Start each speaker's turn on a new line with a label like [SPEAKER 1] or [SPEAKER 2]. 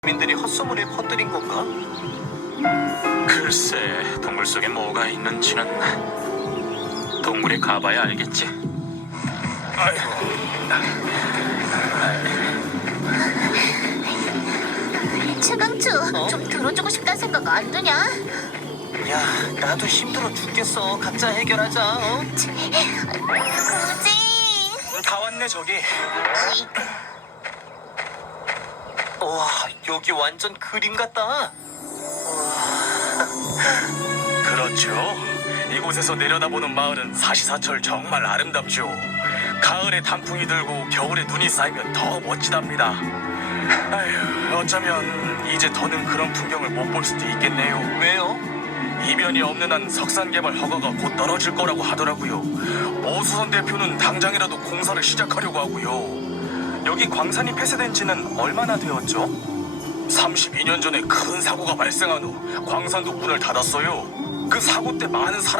[SPEAKER 1] 민들이 헛소문을 퍼뜨린 건가?
[SPEAKER 2] 글쎄, 동물 속에 뭐가 있는지는 동물에 가봐야 알겠지. 아이고,
[SPEAKER 3] 최강주, 좀 들어주고 싶다는 생각 안 드냐?
[SPEAKER 1] 야, 나도 힘들어 죽겠어. 각자 해결하자. 어?
[SPEAKER 3] 굳이.
[SPEAKER 1] 다 왔네 저기. 와, 여기 완전 그림 같다.
[SPEAKER 4] 그렇죠. 이곳에서 내려다보는 마을은 사시사철 정말 아름답죠. 가을에 단풍이 들고 겨울에 눈이 쌓이면 더 멋지답니다. 아휴, 어쩌면 이제 더는 그런 풍경을 못 볼 수도 있겠네요.
[SPEAKER 1] 왜요?
[SPEAKER 4] 이변이 없는 한 석산 개발 허가가 곧 떨어질 거라고 하더라고요. 오수선 대표는 당장이라도 공사를 시작하려고 하고요. 여기 광산이 폐쇄된 지는 얼마나 되었죠? 32년 전에 큰 사고가 발생한 후 광산도 문을 닫았어요. 그 사고 때 많은 사람이